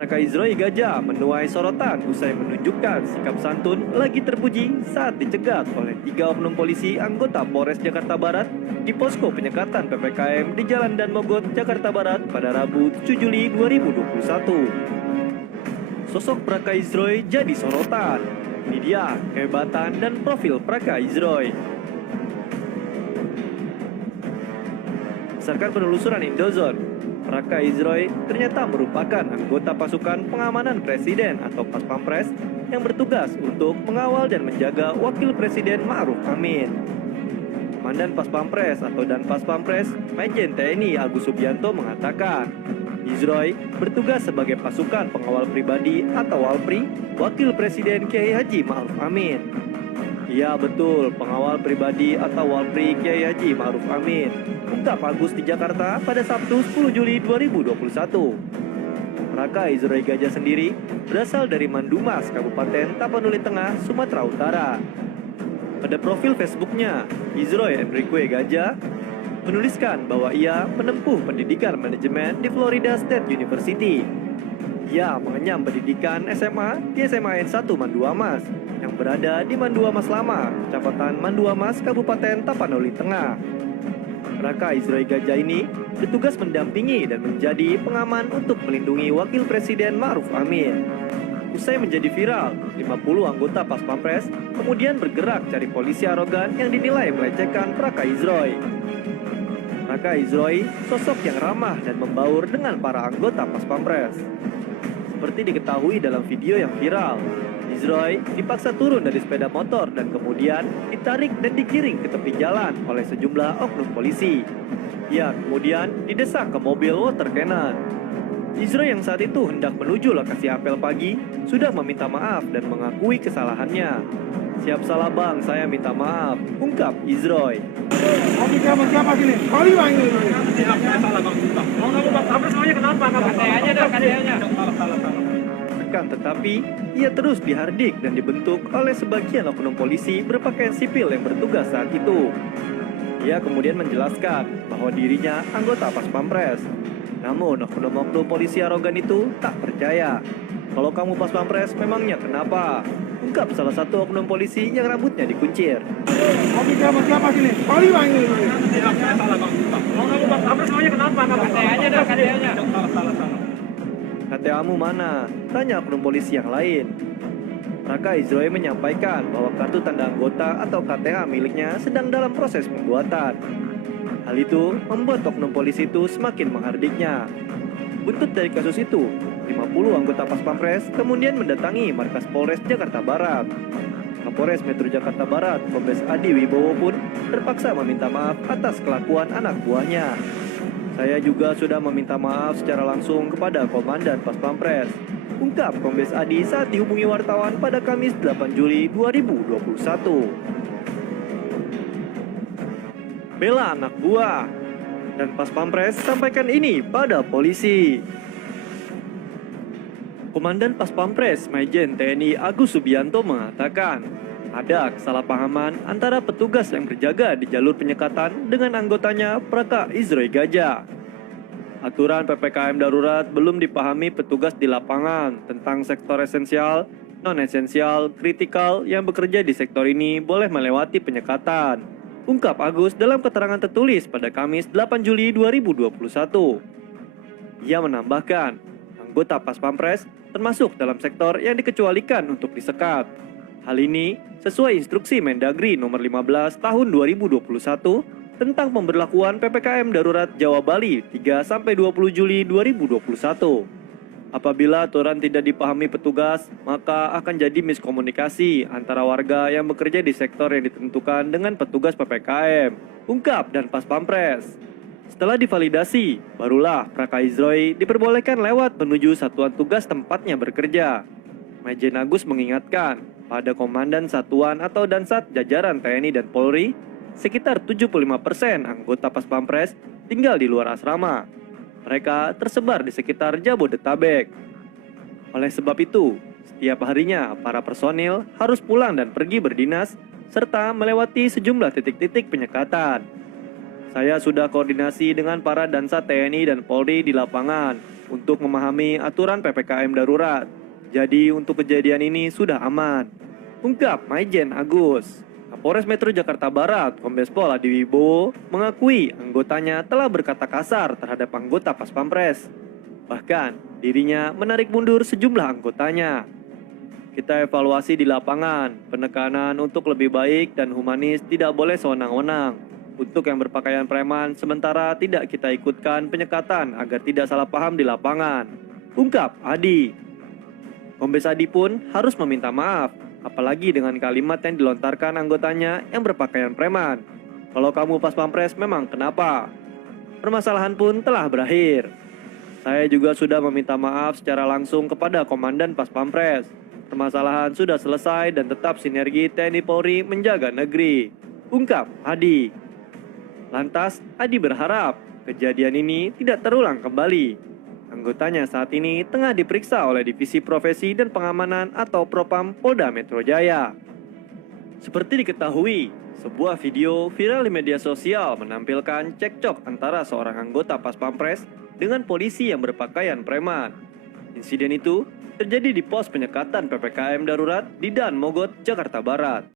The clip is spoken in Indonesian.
Raka Izroi Gajah menuai sorotan usai menunjukkan sikap santun lagi terpuji saat dicegat oleh 3 oknum polisi anggota Polres Jakarta Barat di posko penyekatan PPKM di Jalan Dan Mogot, Jakarta Barat pada Rabu 7 Juli 2021. Sosok Raka Izroi jadi sorotan. Ini dia kehebatan dan profil Raka Izroi. Berdasarkan penelusuran Indozone, Raka Izroi ternyata merupakan anggota pasukan pengamanan presiden atau Paspampres yang bertugas untuk mengawal dan menjaga Wakil Presiden Ma'ruf Amin. Komandan Paspampres atau Danpaspampres, Majen TNI Agus Subianto mengatakan, Izroi bertugas sebagai pasukan pengawal pribadi atau Walpri, Wakil Presiden Kiai Haji Ma'ruf Amin. Iya betul, pengawal pribadi atau Walpri Kiai Haji Ma'ruf Amin, ungkap Agus di Jakarta pada Sabtu 10 Juli 2021. Raka Izroi Gajah sendiri berasal dari Mandumas, Kabupaten Tapanuli Tengah, Sumatera Utara. Pada profil Facebooknya, Izroi Enrique Gajah menuliskan bahwa ia menempuh pendidikan manajemen di Florida State University. Ia mengenyam pendidikan SMA di SMA N1 Manduamas yang berada di Manduamas Lama, Kecamatan Manduamas, Kabupaten Tapanuli Tengah. Raka Izroi Gajah ini bertugas mendampingi dan menjadi pengaman untuk melindungi Wakil Presiden Ma'ruf Amin. Usai menjadi viral, 50 anggota Paspampres kemudian bergerak cari polisi arogan yang dinilai melecehkan Raka Izroi. Raka Izroi sosok yang ramah dan membaur dengan para anggota Paspampres. Seperti diketahui dalam video yang viral, Izroi dipaksa turun dari sepeda motor dan kemudian ditarik dan digiring ke tepi jalan oleh sejumlah oknum polisi. Ia kemudian didesak ke mobil water cannon. Izroi yang saat itu hendak menuju lokasi apel pagi sudah meminta maaf dan mengakui kesalahannya. Siap salah bang, saya minta maaf, ungkap Izroi. Tetapi ia terus dihardik dan dibentuk oleh sebagian oknum polisi berpakaian sipil yang bertugas saat itu. Ia kemudian menjelaskan bahwa dirinya anggota Paspampres. Namun oknum-oknum polisi arogan itu tak percaya. Kalau kamu Paspampres memangnya kenapa? Ungkap salah satu oknum polisi yang rambutnya dikuncir. KTA-mu mana? Tanya oknum polisi yang lain. Raka Izroi menyampaikan bahwa kartu tanda anggota atau KTA miliknya sedang dalam proses pembuatan. Hal itu membuat oknum polisi itu semakin menghardiknya. Buntut dari kasus itu, 50 anggota Paspampres kemudian mendatangi markas Polres Jakarta Barat. Kapolres Metro Jakarta Barat, Kombes Adi Wibowo pun terpaksa meminta maaf atas kelakuan anak buahnya. Saya juga sudah meminta maaf secara langsung kepada Komandan Paspampres, ungkap Kombes Adi saat dihubungi wartawan pada Kamis 8 Juli 2021. Bela anak buah dan Paspampres sampaikan ini pada polisi. Komandan Paspampres Majen TNI Agus Subianto mengatakan ada kesalahpahaman antara petugas yang berjaga di jalur penyekatan dengan anggotanya Raka Izroi Gajah. Aturan PPKM darurat belum dipahami petugas di lapangan tentang sektor esensial, non-esensial, kritikal yang bekerja di sektor ini boleh melewati penyekatan, ungkap Agus dalam keterangan tertulis pada Kamis 8 Juli 2021. Ia menambahkan, anggota Paspampres termasuk dalam sektor yang dikecualikan untuk disekat. Hal ini sesuai instruksi Mendagri nomor 15 tahun 2021 tentang pemberlakuan PPKM darurat Jawa Bali 3-20 Juli 2021. Apabila aturan tidak dipahami petugas, maka akan jadi miskomunikasi antara warga yang bekerja di sektor yang ditentukan dengan petugas PPKM, ungkap dan Paspampres. Setelah divalidasi, barulah Raka Izroi diperbolehkan lewat menuju satuan tugas tempatnya bekerja. Majen Agus mengingatkan, pada Komandan Satuan atau Dansat jajaran TNI dan Polri, sekitar 75% anggota Paspampres tinggal di luar asrama. Mereka tersebar di sekitar Jabodetabek. Oleh sebab itu, setiap harinya para personil harus pulang dan pergi berdinas serta melewati sejumlah titik-titik penyekatan. Saya sudah koordinasi dengan para Dansa TNI dan Polri di lapangan untuk memahami aturan PPKM darurat. Jadi untuk kejadian ini sudah aman. Ungkap Maijen Agus. Kapolres Metro Jakarta Barat, Kombes Pol Adi Wibowo, mengakui anggotanya telah berkata kasar terhadap anggota Pas Pampres. Bahkan, dirinya menarik mundur sejumlah anggotanya. Kita evaluasi di lapangan, penekanan untuk lebih baik dan humanis tidak boleh sewenang-wenang. Untuk yang berpakaian preman, sementara tidak kita ikutkan penyekatan agar tidak salah paham di lapangan. Ungkap Adi. Kombes Adi pun harus meminta maaf, apalagi dengan kalimat yang dilontarkan anggotanya yang berpakaian preman. Kalau kamu Pas Pampres memang kenapa? Permasalahan pun telah berakhir. Saya juga sudah meminta maaf secara langsung kepada Komandan Pas Pampres. Permasalahan sudah selesai dan tetap sinergi TNI Polri menjaga negeri. Ungkap Adi. Lantas, Adi berharap kejadian ini tidak terulang kembali. Anggotanya saat ini tengah diperiksa oleh Divisi Profesi dan Pengamanan atau Propam Polda Metro Jaya. Seperti diketahui, sebuah video viral di media sosial menampilkan cekcok antara seorang anggota Pas Pampres dengan polisi yang berpakaian preman. Insiden itu terjadi di pos penyekatan PPKM darurat di Dan Mogot, Jakarta Barat.